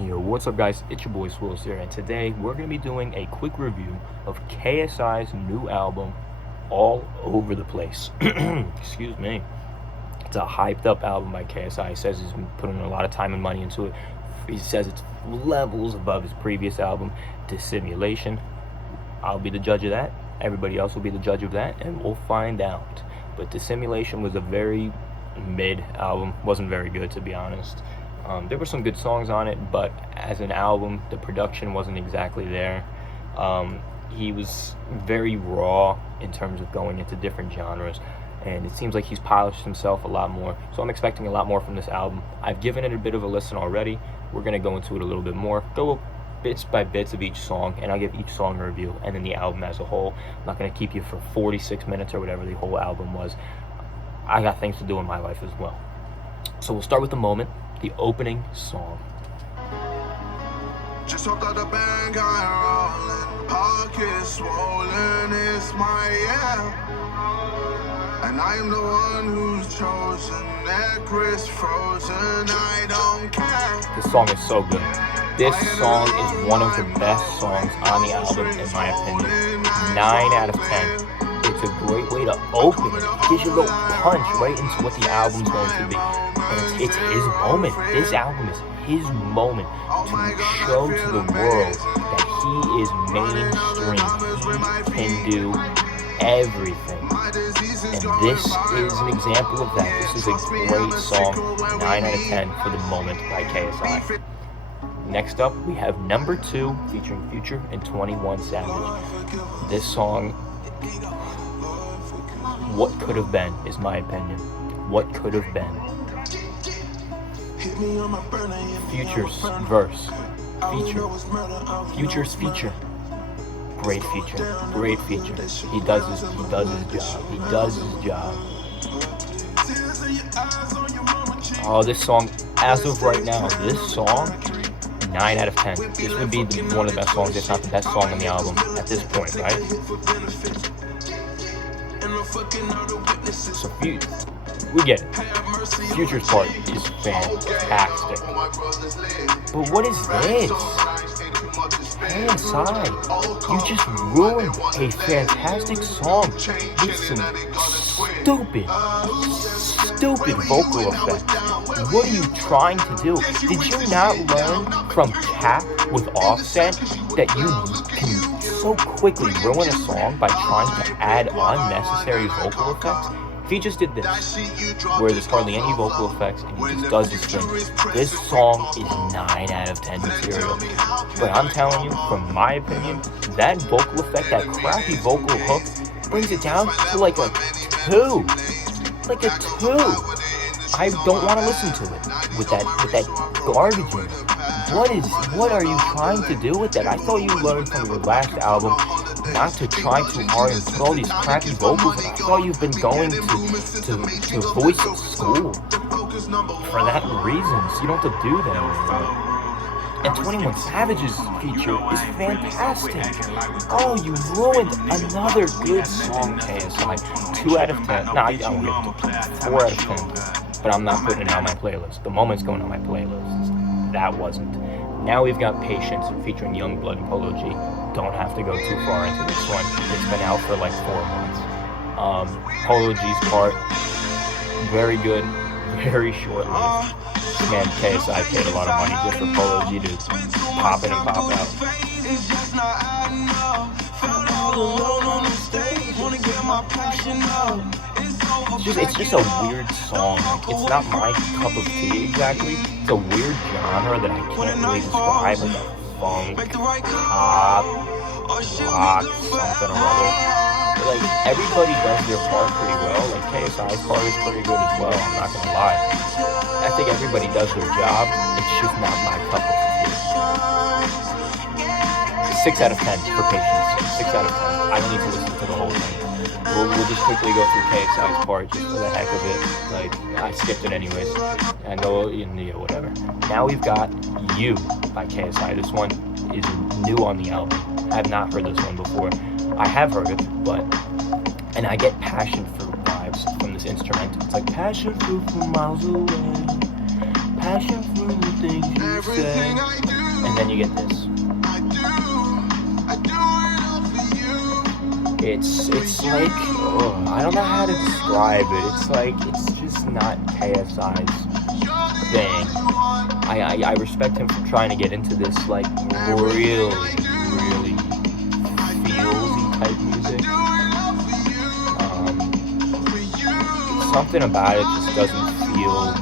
Yo, what's up guys, it's your boy Swills here, and today we're going to be doing a quick review of KSI's new album, All Over the Place. Excuse me. It's a hyped up album by KSI. He says he's been putting a lot of time and money into it. He says it's levels above his previous album, Dissimulation. I'll be the judge of that. Everybody else will be the judge of that, and we'll find out. But Dissimulation was a very mid album. Wasn't very good, to be honest. There were some good songs on it, but as an album, the production wasn't exactly there. He was very raw in terms of going into different genres, and it seems like he's polished himself a lot more. So I'm expecting a lot more from this album. I've given it a bit of a listen already. We're going to go into it a little bit more, go bits by bits of each song, and I'll give each song a review, and then the album as a whole. I'm not going to keep you for 46 minutes or whatever the whole album was. I got things to do in my life as well. So we'll start with The Moment, the opening song. Just hope that the band got rolling, pockets swollen, it's my year. And I am the one who's chosen, neck wrist frozen, I don't care. This song is so good. This song is one of the best songs on the album, in my opinion. 9 out of 10. It's a great way to open it. It gives you a little punch right into what the album's going to be. And it's his moment. This album is his moment to show to the world that he is mainstream. He can do everything. And this is an example of that. This is a great song. 9 out of 10 for The Moment by KSI. Next up, we have Number 2 featuring Future and 21 Savage. This song, what could have been, is my opinion. What could have been. Future's verse, Future's feature, great feature, great feature. He does his job. Oh, this song, as of right now, this song, 9 out of 10. This would be one of the best songs, if not the best song on the album at this point, right? So we get it. Future's part is fantastic. But what is this? KSI, you just ruined a fantastic song with some stupid vocal effects. What are you trying to do? Did you not learn from Cap with Offset that you can so quickly ruin a song by trying to add unnecessary vocal effects? If he just did this, where there's hardly any vocal effects and he just does his thing, this song is 9 out of 10 material. But I'm telling you, from my opinion, that vocal effect, that crappy vocal hook, brings it down to like a 2. Like a 2. I don't want to listen to it with that garbage in it. What are you trying to do with that? I thought you learned from your last album not to try too hard and put all these crappy vocals in. I thought you've been going to voice school for that reason, so you don't have to do that anymore. And 21 Savage's feature is fantastic. Oh, you ruined another good song, KSI. 2 out of 10. Nah, I don't give it 4 out of 10. But I'm not putting it on my playlist. The Moment's going on my playlist. That wasn't. Now we've got Patience featuring Youngblood and Polo G. Don't have to go too far into this one. It's been out for like 4 months. Polo G's part, very good, very short-lived. Man, KSI paid a lot of money just for Polo G to pop in and pop out. It's just a weird song. It's not my cup of tea exactly. It's a weird genre that I can't really describe, like a funk, pop, rock, something or other. But like everybody does their part pretty well. Like KSI's part is pretty good as well. I'm not gonna lie. I think everybody does their job. It's just not my cup of tea. 6 out of 10 for Patience. 6 out of 10. I don't need to listen to the whole thing. We'll just quickly go through KSI's part just for the heck of it. Like, I skipped it anyways. I know, yeah, whatever. Now we've got You by KSI. This one is new on the album. I have not heard this one before. I have heard it, but... And I get passion fruit vibes from this instrumental. It's like passion fruit from miles away. Passion fruit things you say, and then you get this. It's like, I don't know how to describe it. It's like, it's just not KSI's thing. I respect him for trying to get into this, like, really feelsy type music. Something about it just doesn't feel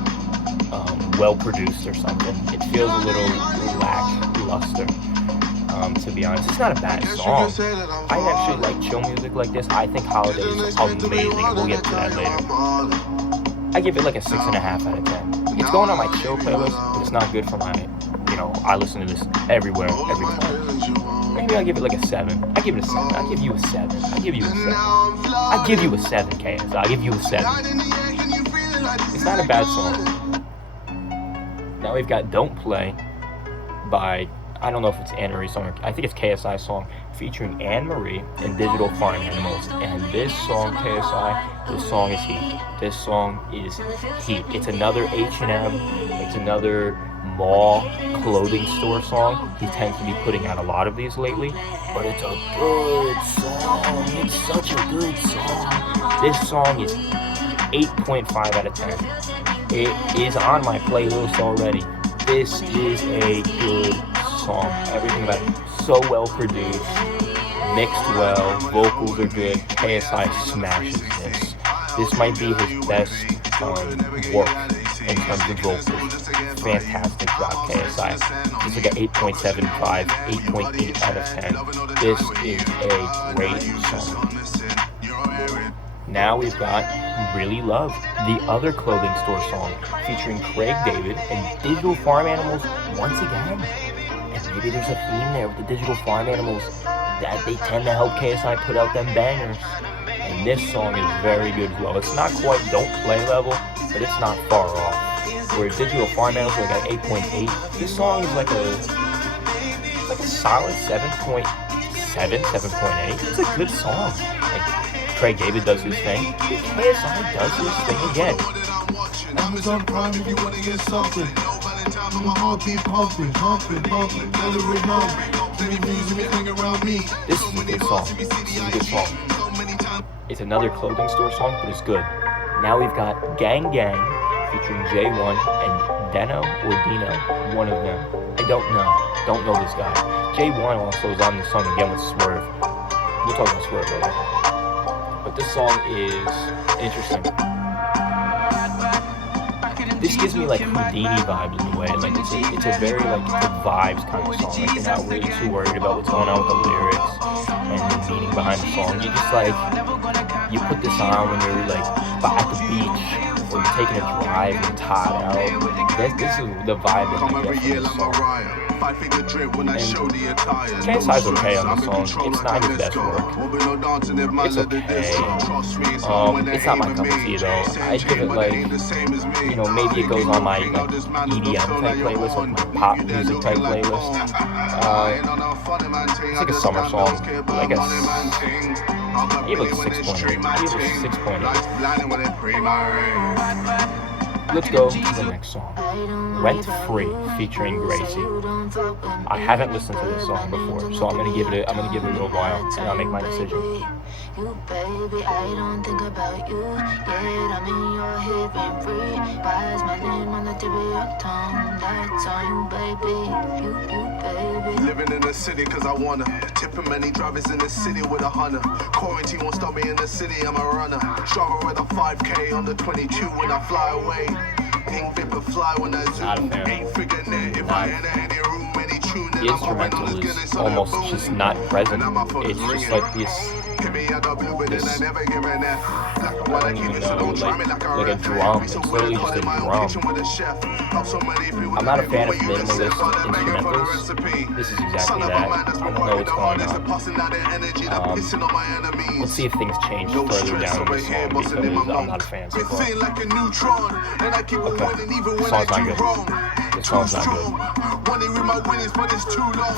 well produced or something. It feels a little lackluster. To be honest, it's not a bad song. I actually like chill music like this. I think Holiday is amazing, and we'll get to that later. I give it like a 6.5 out of 10. It's going on my chill playlist, but it's not good for my, I listen to this everywhere, every time. Maybe I'll give it like a 7. I give it a 7. I'll give you a 7. I'll give you a 7. I'll give you a 7, KSI. I'll give you a 7. It's not a bad song. Now we've got Don't Play by, I don't know if it's Anne Marie's song, I think it's KSI's song, featuring Anne Marie and Digital Farm Animals. And this song, KSI, this song is heat. This song is heat. It's another H&M, it's another mall clothing store song. He tends to be putting out a lot of these lately, but it's a good song. It's such a good song. This song is 8.5 out of 10. It is on my playlist already. This is a good song. Everything about it so well produced, mixed well, vocals are good. KSI smashes this. This might be his best work in terms of vocals. Fantastic job, KSI. This is like an 8.75, 8.8 out of 10. This is a great song. Now we've got Really Love, the other clothing store song, featuring Craig David and Digital Farm Animals once again. And maybe there's a theme there with the Digital Farm Animals that they tend to help KSI put out them bangers. And this song is very good as well. It's not quite Don't Play level, but it's not far off. Where Digital Farm Animals are like at 8.8, this song is like a solid 7.7, 7.8. It's a good song. And Craig David does his thing. KSI does his thing again. Amazon Prime if you want to get something. My heart beat pumping. This is a good song. This is a good song. It's another clothing store song, but it's good. Now we've got Gang Gang featuring J1 and Deno or Dino, one of them. I don't know this guy. J1 also is on the song again with Swerve. We'll talk about Swerve later. But this song is interesting. This gives me like Houdini vibes in a way. Like it's a very like good vibes kind of song. Like you're not really too worried about what's going on with the lyrics and the meaning behind the song. You just like you put this on when you're like at the beach or you're taking a drive and it's hot out. This is the vibe that I get from this song. And KSI's okay on this song. It's not his best work. It's okay. It's not my cup of tea though. I'd give it like, maybe it goes on my like EDM type playlist, or my pop music type playlist. It's like a summer song, like I gave it like 6.8. I gave it 6.8. Let's go to the next song. Rent Free featuring Gracie. I haven't listened to this song before, so I'm gonna give it a little while and I'll make my decision. You baby, I don't think about you yet. I'm in your head, rent free. Why is my name on the tip of your tongue? That's on you, baby. You baby. Living in the city cause I wanna. Tipping many drivers in the city with 100. Quarantine won't stop me in the city, I'm a runner. Stronger with a 5K on the 22 when I fly away. Pink vapor fly when I zoom. Ain't figuring it if I enter any room, any tune. The instrumental is almost just not present. It's just like this I don't even know, like a drum. It's literally just a drum. I'm not a fan of minimalist instrumentals. This is exactly that. I don't know what's going on. Let's see if things change further down in the song because I'm not a fan so far. Okay, the song's not good. This song's not good.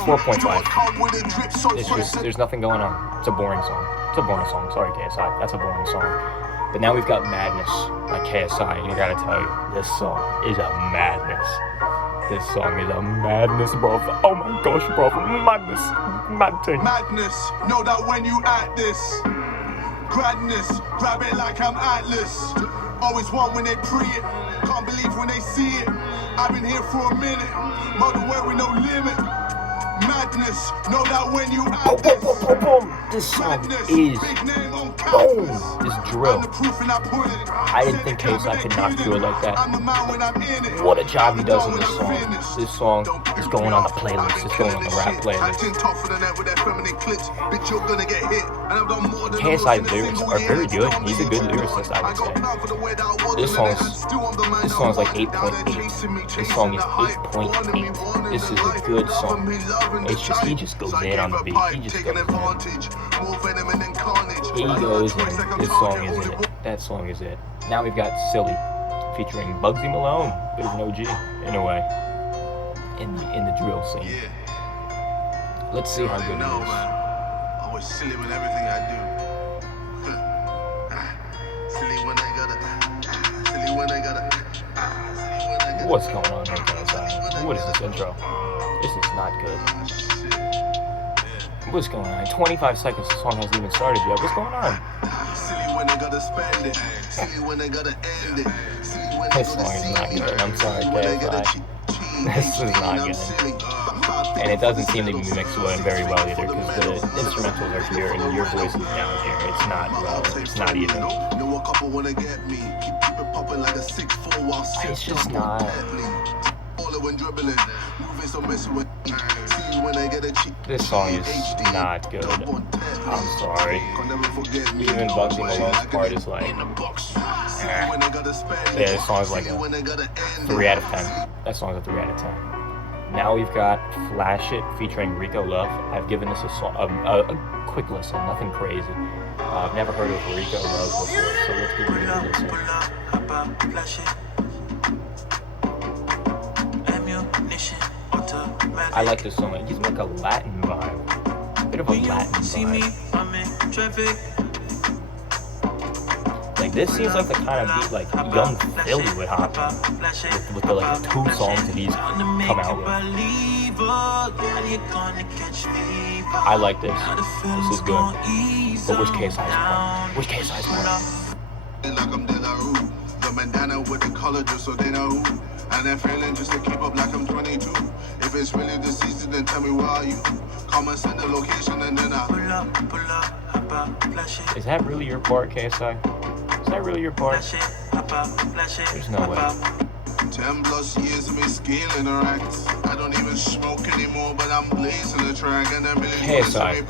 4.5. It's just, there's nothing going on. It's a boring song. It's a boring song. Sorry, KSI. That's a boring song. But now we've got Madness by KSI, and I gotta tell you, this song is a madness. This song is a madness, bro. Oh my gosh, bro. Madness. Mad thing. Madness, know that when you act this. Gradness, grab it like I'm Atlas. Always want when they pre it. Can't believe when they see it. I've been here for a minute. Modern way with no limit. Madness, know that when you act this. This song is boom. This drill. I didn't think KSI could knock through it like that. What a job he does in this song. This song is going on the playlist. It's going on the rap playlist. KSI lyrics are very good. He's a good lyricist, I would say. This song's like 8.8. This song is 8.8. This is a good song. It's just, he just goes in on the beat. He just goes in. He goes in. This song is it. That song is it. Now we've got Silly featuring Bugsy Malone, bit of an OG in a way, in the drill scene. Let's see how good it is. I was silly with everything I do. Silly when I gotta. Silly when I gotta. What's going on here, KSI? What is this intro? This is not good. What's going on? 25 seconds, the song hasn't even started yet. What's going on? Silly when I gotta spend it. Silly when I gotta end it. This song is not good. I'm sorry, KSI. This is not good. And it doesn't seem to be mixed very well either, because the instrumentals are here and your voice is down here. It's not well. It's not even. It's just not. This song is not good. I'm sorry. Even Bugsy Malone's part is like, yeah, this song's like a 3 out of 10. That song's a 3 out of 10. Now we've got Flash It featuring Rico Love. I've given this a quick listen, nothing crazy. I've never heard of Rico Love before, so let's give it a listen. I like this song. It gives me like a Latin vibe. A bit of a Latin vibe. Like this seems like the kind of beat like Young Philly would hop on with the like 2 songs that he's come out with. I like this. This is good. But where's KSI's part? Where's KSI's part? Bandana with the color just so they know who. And they're failing just to keep up like I'm 22. If it's really the season, then tell me where are you? Come and send the location and then I pull up. Is that really your part, KSI? Is that really your part? There's no way. 10 plus years of me scaling the ranks. I don't even smoke anymore, but I'm blazing the track. And KSI,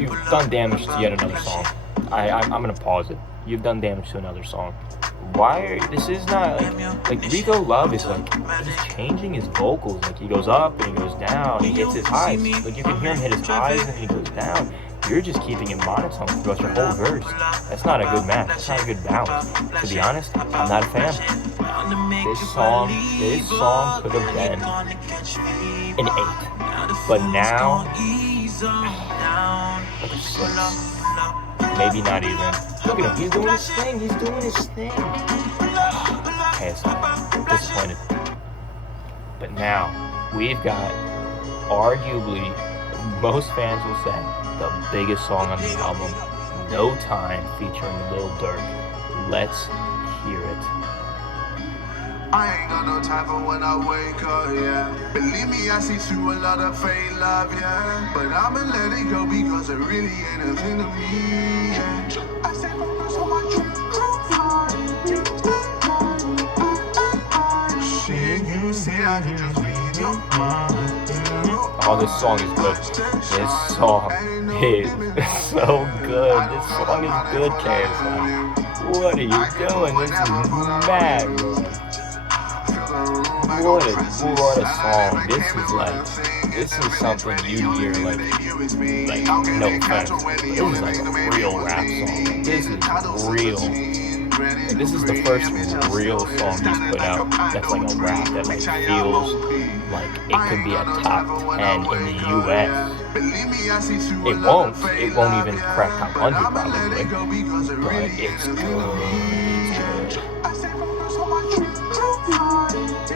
you've done damage to yet another song. I'm gonna pause it. You've done damage to another song. This is not like Rico Love is like, he's changing his vocals. Like he goes up and he goes down. He hits his highs. Like you can hear him hit his highs and he goes down. You're just keeping it monotone throughout your whole verse. That's not a good match. That's not a good balance. To be honest, I'm not a fan. This song could have been an 8. But now, like a 6. Maybe not even. Look at him. He's doing his thing. He's doing his thing. KSI. Disappointed. But now, we've got arguably, most fans will say, the biggest song on the album, No Time, featuring Lil Durk. Let's hear it. I ain't got no time for when I wake up, yeah. Believe me, I see through a lot of fake love, yeah. But I'ma let it go because it really ain't a thing to me, yeah. I said, so much shit, you say I can just read your mind. Oh, this song is good. This song is so good. This song is good, KSI. What are you doing? This is mad. What a song. This is something you hear like no offense, but this is like a real rap song. This is real. Like, this is the first real song he's put out that's like a rap that like feels like it could be a top 10 in the US. It won't even crack top 100 probably, but it's good.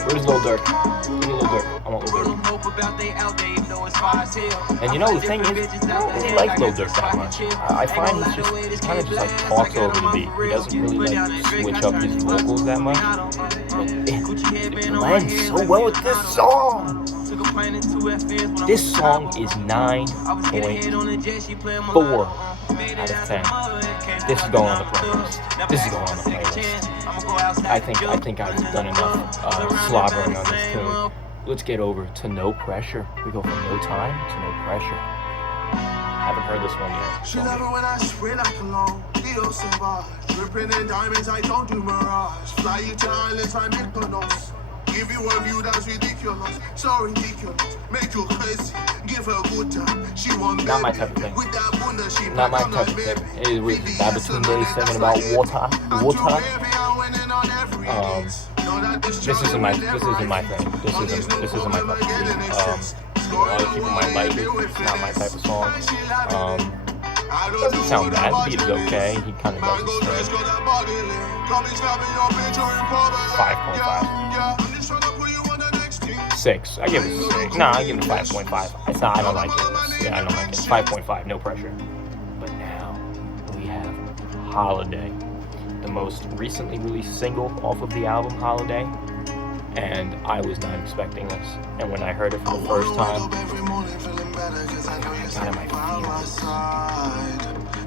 Where's Where's Lil Durk? Give me Lil Durk. I want Lil Durk. And you know the thing is, I don't really like Lil Durk that much. I find he kind of just like talks over the beat. He doesn't really like switch up his vocals that much. But it blends so well with this song. This song is 9.4 out of 10. This is going on the playlist. I think I've done enough slobbering on this tune. Let's get over to No Pressure. We go from No Time to No Pressure. Haven't heard this one yet. She love it when I spray like cologne. Leo Savage. Dripping in diamonds, I don't do mirage. Fly you to islands, I'm Mykonos. Give you a view that's ridiculous. So ridiculous. Make you crazy. Give her a good time. She want not my type of thing. With that bunda, she not my type of thing. It was Babatunde singing about water. This isn't my thing. This isn't my cup of tea. Other people might like it. It's not my type of song. Doesn't sound bad. The beat is okay. He kind of does his thing. 5.5. 6. I give it a 6. Nah, I give it a 5.5. It's not. I don't like it. Yeah, I don't like it. 5.5. No pressure. But now we have Holiday, the most recently released single off of the album Holiday. And I was not expecting this. And when I heard it for the first time, I got in my feelings.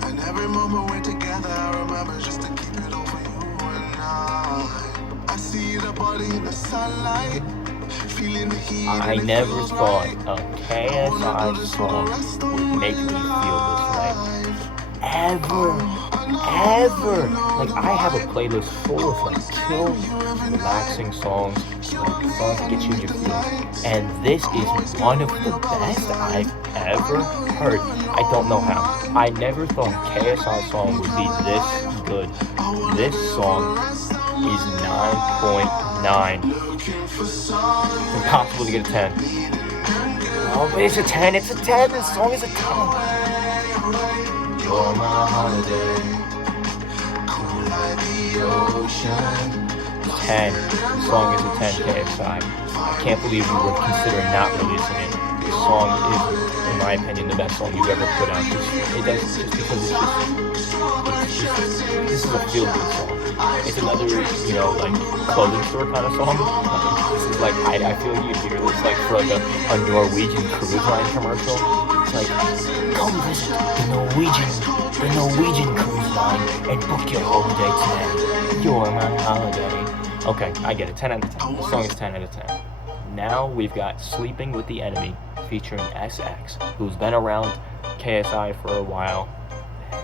And every moment we're together, I remember just to keep it over you and I see the body in the sunlight, feeling the heat. I never thought a KSI song would make me feel this way. Ever. Like, I have a playlist full of like chill, relaxing songs, like songs that get you in your feels. And this is one of the best I've ever heard. I don't know how. I never thought a KSI song would be this good. This song is 9.9. It's impossible to get a 10. Oh, but it's a 10. It's a 10. This song is a 10. You're my holiday, cool like the ocean. 10. The song is a 10 KSI. I can't believe you were considering not releasing it. This song is, in my opinion, the best song you've ever put out. Just because this is a feel-good song. It's another, like clothing store kind of song. This is like, I feel like you'd hear this like for like a Norwegian cruise line commercial. It's like, come visit the Norwegian cruise line and book your holiday today. You're my holiday. Okay, I get it. 10 out of 10. The song is 10 out of 10. Now we've got Sleeping with the Enemy featuring SX, who's been around KSI for a while.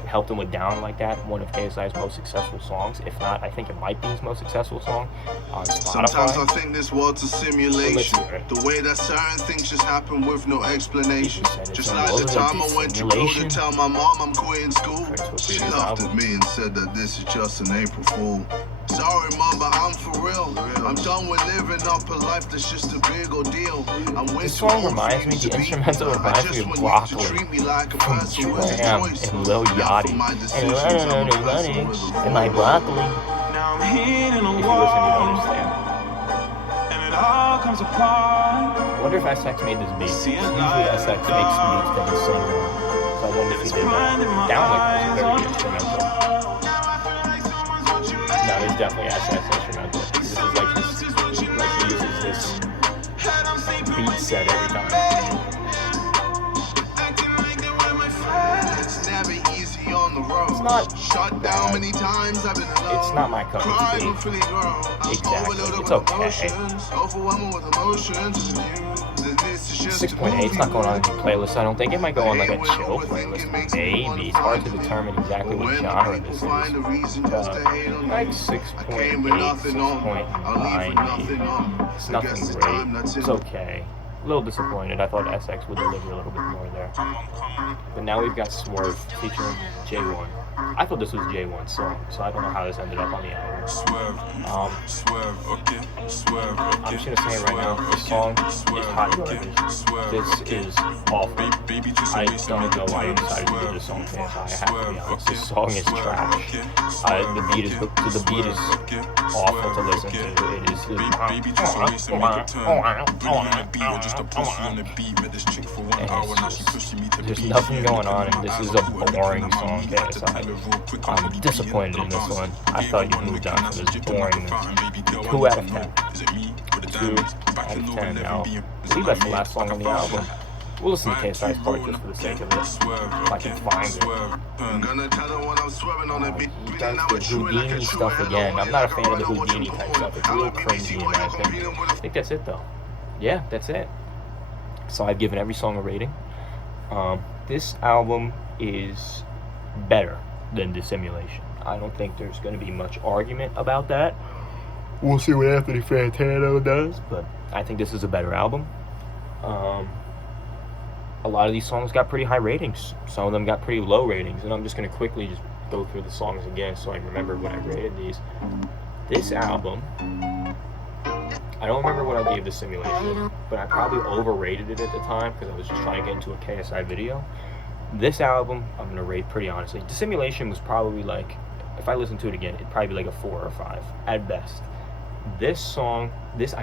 Helped him with Down Like That, one of KSI's most successful songs. If not, I think it might be his most successful song on Spotify. Sometimes I think this world's a simulation. The way that certain things just happen with no explanation. Just like the time I went to go to tell my mom I'm quitting school. She laughed at me and said that this is just an April Fool. Sorry, mom, but I'm for real. I'm done with living up a life that's just a big old deal. This song reminds me, the instrumental reminds me of Broccoli from Jam and Lil Yachty. And my broccoli. If you listen, you don't understand. I wonder if SX made this beat. Usually SX makes beats that he sings on. So I wonder if he did that. Down Like That was very instrumental. No, it's definitely SX instrumental. This is like he uses this beat set every time. It's not bad. It's not my cup of tea. Exactly. It's okay. 6.8. It's not going on a playlist. I don't think it might go on like a chill playlist. Maybe. It's hard to determine exactly what genre this is. Like 6.8, 6.9 maybe. It's nothing great. It's okay. A little disappointed. I thought SX would deliver a little bit more there. But now we've got Swerve featuring J1. I thought this was J1's song, so I don't know how this ended up on the album. I'm just gonna say it right now, this song is hot garbage. This is awful. I don't know why you decided to do this song, KSI. I have to be honest. This song is trash. The beat is awful to listen to. It is. There's nothing going on, and this is a boring song, KSI. I'm disappointed in this one. I thought you moved on from this boringness. 2 out of 10. 2 out of 10. Now, I believe that's the last song on the album. We'll listen to KSI's part just for the sake of it, if I can find it. He does the Houdini stuff again. I'm not a fan of the Houdini type stuff. It's a little cringy in my opinion. I think that's it though. Yeah, that's it. So I've given every song a rating. This album is better than Dissimulation. I don't think there's going to be much argument about that. We'll see what Anthony Fantano does, but I think this is a better album. A lot of these songs got pretty high ratings. Some of them got pretty low ratings, and I'm just going to quickly just go through the songs again so I remember when I rated these. This album, I don't remember what I gave Dissimulation, but I probably overrated it at the time because I was just trying to get into a KSI video. This album, I'm going to rate pretty honestly. Dissimulation was probably like, if I listen to it again, it'd probably be like a 4 or 5 at best. This album, I'm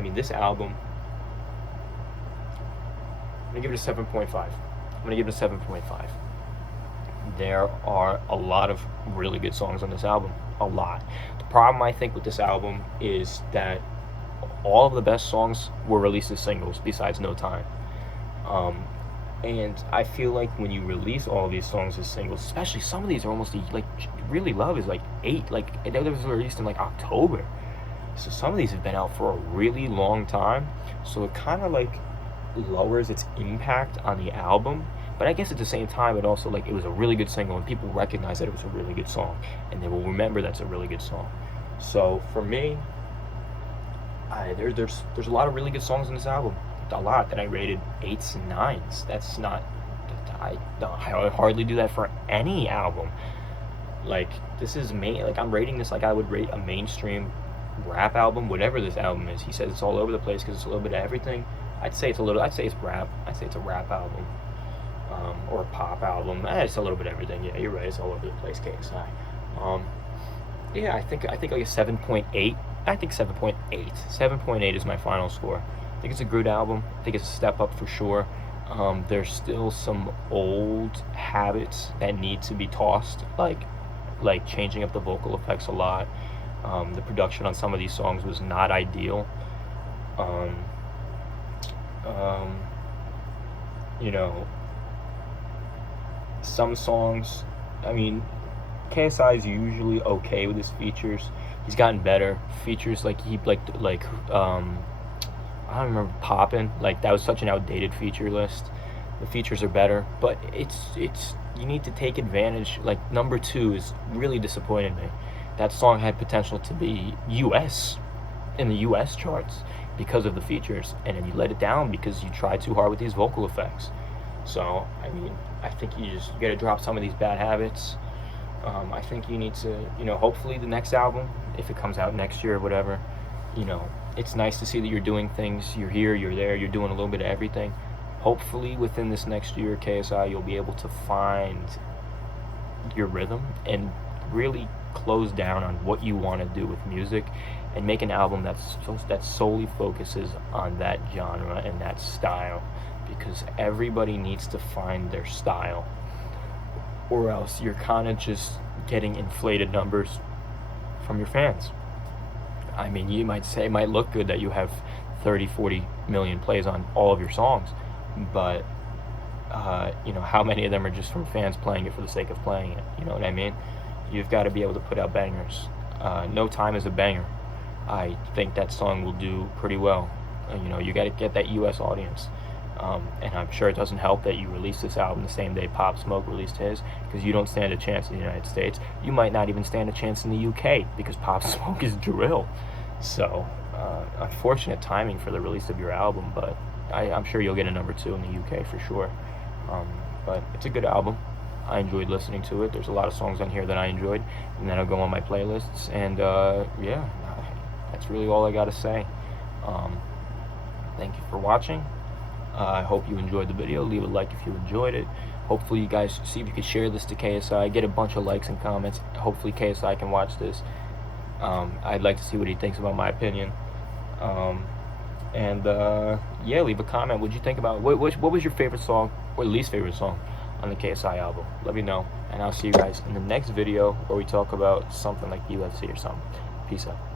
going to give it a 7.5. I'm going to give it a 7.5. There are a lot of really good songs on this album. A lot. The problem, I think, with this album is that all of the best songs were released as singles, besides No Time. And I feel like when you release all of these songs as singles, especially some of these are almost, like, Really Love is like 8, like, that was released in like October. So some of these have been out for a really long time. So it kind of like lowers its impact on the album. But I guess at the same time, it also, like, it was a really good single, and people recognize that it was a really good song, and they will remember that's a really good song. So for me, there's a lot of really good songs in this album. A lot that I rated 8s and 9s. That's not, I hardly do that for any album. Like, this is like, I'm rating this like I would rate a mainstream rap album, whatever this album is. He says it's all over the place because it's a little bit of everything. I'd say it's rap. I'd say it's a rap album, or a pop album. It's a little bit of everything. Yeah, you're right. It's all over the place, KSI. Yeah, I think like a 7.8. I think 7.8. 7.8 is my final score. I think it's a good album. I think it's a step up for sure. There's still some old habits that need to be tossed, like changing up the vocal effects a lot. The production on some of these songs was not ideal. Some songs, I mean, KSI is usually okay with his features. He's gotten better. Features like I don't remember Poppin'. Like, that was such an outdated feature list. The features are better, but it's you need to take advantage. Like, number 2 is really disappointed me. That song had potential to be in the US charts because of the features, and then you let it down because you tried too hard with these vocal effects. So, I mean, I think you gotta drop some of these bad habits. I think you need to, hopefully the next album, if it comes out next year or whatever, it's nice to see that you're doing things. You're here, you're there, you're doing a little bit of everything. Hopefully within this next year, KSI, you'll be able to find your rhythm and really close down on what you want to do with music and make an album that solely focuses on that genre and that style, because everybody needs to find their style, or else you're kind of just getting inflated numbers from your fans. I mean, you might say, it might look good that you have 30-40 million plays on all of your songs, but how many of them are just from fans playing it for the sake of playing it? You know what I mean? You've got to be able to put out bangers. No Time is a banger. I think that song will do pretty well. You got to get that US audience. And I'm sure it doesn't help that you released this album the same day Pop Smoke released his, because you don't stand a chance in the United States. You might not even stand a chance in the UK, because Pop Smoke is drill. So, unfortunate timing for the release of your album, but I'm sure you'll get a number 2 in the UK for sure. But it's a good album. I enjoyed listening to it. There's a lot of songs on here that I enjoyed, and then I'll go on my playlists. And yeah, that's really all I got to say. Thank you for watching. I hope you enjoyed the video. Leave a like if you enjoyed it. Hopefully you guys see if you can share this to KSI. Get a bunch of likes and comments. Hopefully KSI can watch this. I'd like to see what he thinks about my opinion. Yeah, leave a comment. What'd you think about what was your favorite song or least favorite song on the KSI album? Let me know, and I'll see you guys in the next video where we talk about something like UFC or something. Peace out.